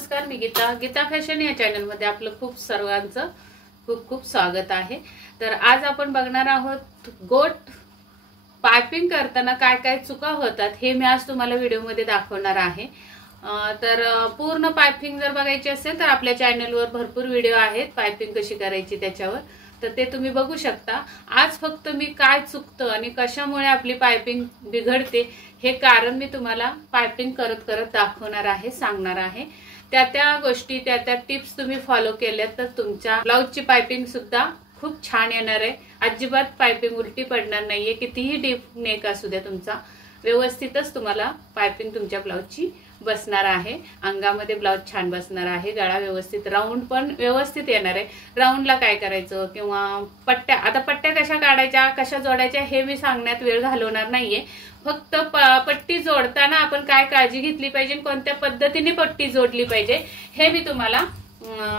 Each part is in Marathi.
नमस्कार, मी गीता फॅशन या चॅनल मध्ये आपलं खूप सर्वांचं खूप स्वागत आहे। तर आज आपण बघणार आहोत गोट पाइपिंग करताना काय काय चुका होतात हे मी आज तुम्हाला व्हिडिओ मध्ये दाखवणार आहे। तर पूर्ण पाइपिंग जर बघायची असेल तर आपल्या चॅनलवर भरपूर व्हिडिओ आहेत पाइपिंग कशी करायची त्याच्यावर, तर ते तुम्ही बघू शकता। आज फक्त मी काय चुकतं आणि कशामुळे आपली पाइपिंग बिघडते हे कारण मी तुम्हाला पाइपिंग करत करत दाखवणार आहे, सांगणार आहे। त्या गोष्टी त्या टिप्स तुम्ही फॉलो केल्या तर तुमच्या ब्लाउजची पाइपिंग सुद्धा खूप छान येणार आहे। अजिबात पाइपिंग उलटी पडणार नाहीये, कितीही डीप नेक असू द्या तुमचा, व्यवस्थितच तुम्हाला पाइपिंग तुमच्या ब्लाउजची बसणार आहे। अंगामध्ये ब्लाउज छान बसणार आहे, गळा व्यवस्थित, राऊंड पण व्यवस्थित येणार आहे। राऊंडला काय करायचं किंवा पट्ट्या, आता पट्ट्या कशा काढायच्या कशा जोडायच्या हे मी सांगण्यात वेळ घालवणार नाहीये। फक्त पट्टी जोडताना आपण काय काळजी घेतली पाहिजे, कोणत्या पद्धतीने पट्टी जोडली पाहिजे हे मी तुम्हाला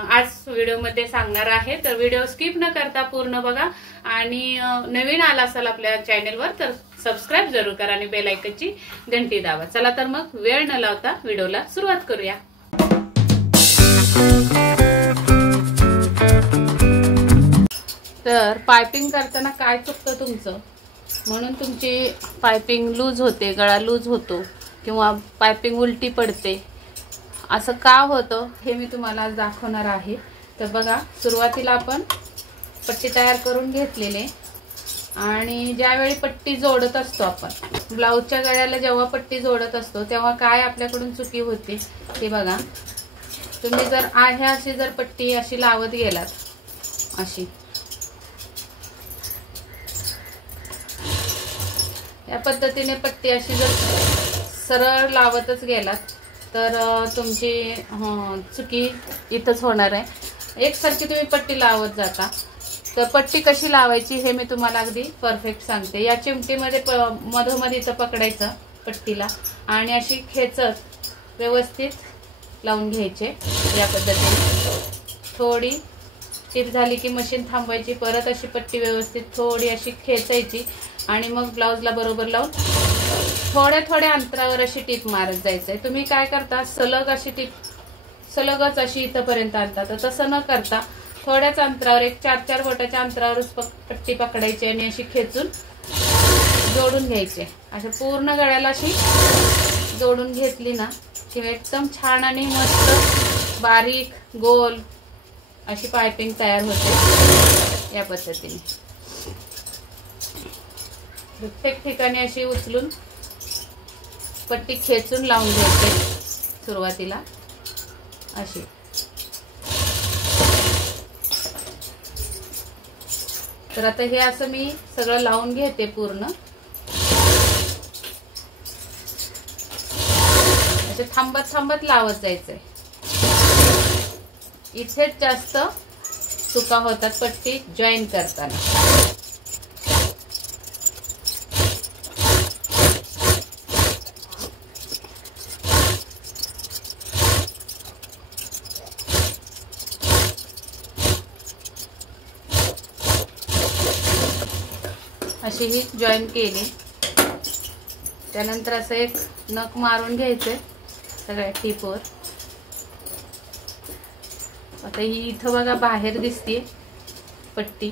आज व्हिडिओ मध्ये सांगणार आहे। तर व्हिडिओ स्किप न करता पूर्ण बघा आणि नवीन आला असाल आपल्या चॅनलवर तर सबस्क्राइब जरूर करा आणि बेल आयकॉनची घंटी दाबा। चला तर मग वेळ न लावता व्हिडिओला सुरुवात करूया। तर पाइपिंग करताना काय चुकतं तुमचं, म्हणून तुमची पाइपिंग लूज होते, गळा लूज होतो किंवा पाइपिंग उलटी पडते, असं का होतं हे मी तुम्हाला आज दाखवणार आहे। तर बघा, सुरुवातीला आपण पट्टी तयार करून घेतलेले आणि ज्यावेळी पट्टी जोडत असतो आपण ब्लाउजच्या गळ्याला, जेव्हा पट्टी जोडत असतो तेव्हा काय आपल्याकडून चुकी होते ते बघा। तुम्ही जर आहे अशी जर पट्टी अशी लावत गेलात, अशी या पद्धतीने पट्टी अशी जर सरळ लावतच गेलात तर तुमची चुकी इथंच होणार आहे। एकसारखी तुम्ही पट्टी लावत जाता, तर पट्टी कशी लावायची हे मी तुम्हाला अगदी परफेक्ट सांगते। या चिमटीमध्ये मधोमध इथं पकडायचं पट्टीला आणि अशी खेचत व्यवस्थित लावून घ्यायचे। या पद्धतीने थोडी टिप झाली की मशीन थांबवायची, परत अशी पट्टी व्यवस्थित थोडी अशी खेचायची आणि मग ब्लाउजला बरोबर लावून थोड्या अंतरावर अशी टीप मारत जायचंय। तुम्ही काय करता, सलग अशी टीप सलगच अशी इथपर्यंत आणता, तर तसं न करता थोड्याच अंतरावर, एक 4-4 बोटाच्या अंतरावरच पट्टी पकडायची आणि अशी खेचून जोडून घ्यायची। अशा पूर्ण गळ्याला अशी जोडून घेतली ना की एकदम छान आणि मस्त बारीक गोल अशी पाइपिंग तयार होते। या पद्धतीने प्रत्येक ठिकाणी अशी उचलून पट्टी खेचून लावून घ्यायची सुरुवातीला अशी। तर आता हे असं मी सगळं लावून घेते पूर्ण, असे थांबत लावत जायचंय। इथेच जास्त चुका होतात पट्टी जॉईन करताना। अशी ही जॉईन केली, त्यानंतर असं एक नख मारून घ्यायचंय सगळ्या टिपवर। आता ही इथं बघा बाहेर दिसते पट्टी,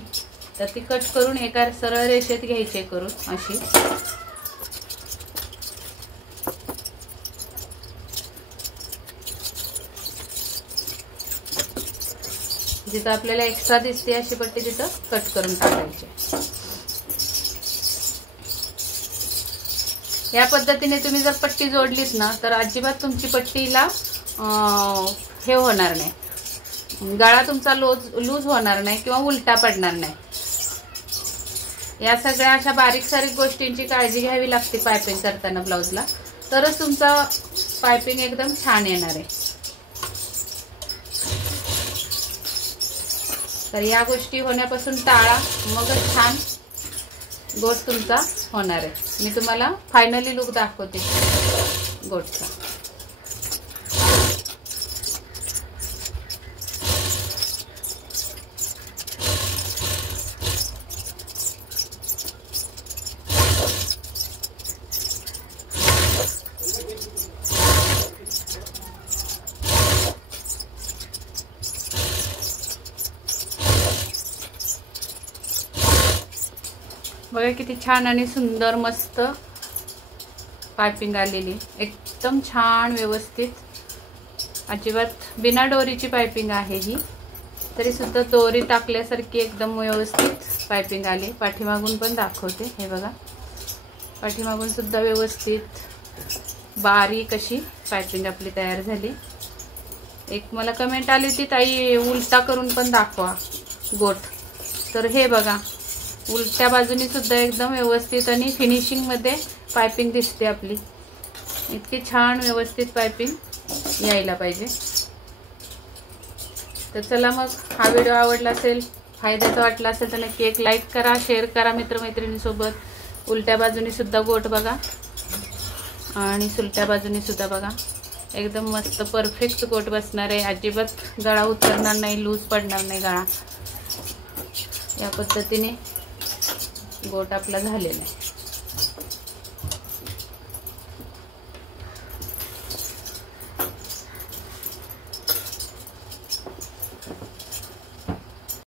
तर ती कट करून एका सरळ रेषेत घ्यायची करून अशी। जिथं आपल्याला एक्स्ट्रा दिसते अशी पट्टी तिथं कट करून टाकायची। या पद्धतीने तुम्ही जर पट्टी जोडलीत ना तर अजिबात तुमची पट्टीला हे होणार नाही, गळा तुमचा लूज होणार नाही किंवा उलटा पडणार नाही। या सगळ्या अशा बारीक सारीक गोष्टींची काळजी घ्यावी लागते पाइपिंग करताना ब्लाउजला, तरच तुमचा पाइपिंग एकदम छान येणार आहे। तर या गोष्टी होण्यापासून टाळा, मगच छान गोट तुमचा होणार आहे। मी तुम्हाला फायनली लुक दाखवते गोटचा। बघा किती छान आणि सुंदर मस्त पायपिंग आलेली, एकदम छान व्यवस्थित, अजिबात बिना दोरीची पायपिंग आहे ही, तरी सुद्धा दोरी टाकल्यासारखी एकदम व्यवस्थित पायपिंग आली। पाठीमागून पण दाखवते, हे बघा पाठीमागून सुद्धा व्यवस्थित बारीक अशी पायपिंग आपली तयार झाली। एक मला कमेंट आली होती, ताई उलटा करून पण दाखवा गोट, तर हे बघा उलट्या बाजूनी सुद्धा एकदम व्यवस्थित आणि फिनिशिंग मध्ये पायपिंग दिसते आपली। इतकी छान व्यवस्थित पायपिंग यायला पाहिजे। तर चला मग, हा व्हिडिओ आवडला असेल, फायद्याचा वाटला असेल तर नक्की एक लाईक करा, शेअर करा मित्रमैत्रिणींसोबत। उलट्या बाजूनी सुद्धा गोट बघा आणि सुलट्या बाजूनी सुद्धा बघा, एकदम मस्त परफेक्ट गोट बसणार आहे, अजिबात गळा उतरणार नाही, लूज पडणार नाही गळा। या पद्धतीने गोट आपला झालेला आहे।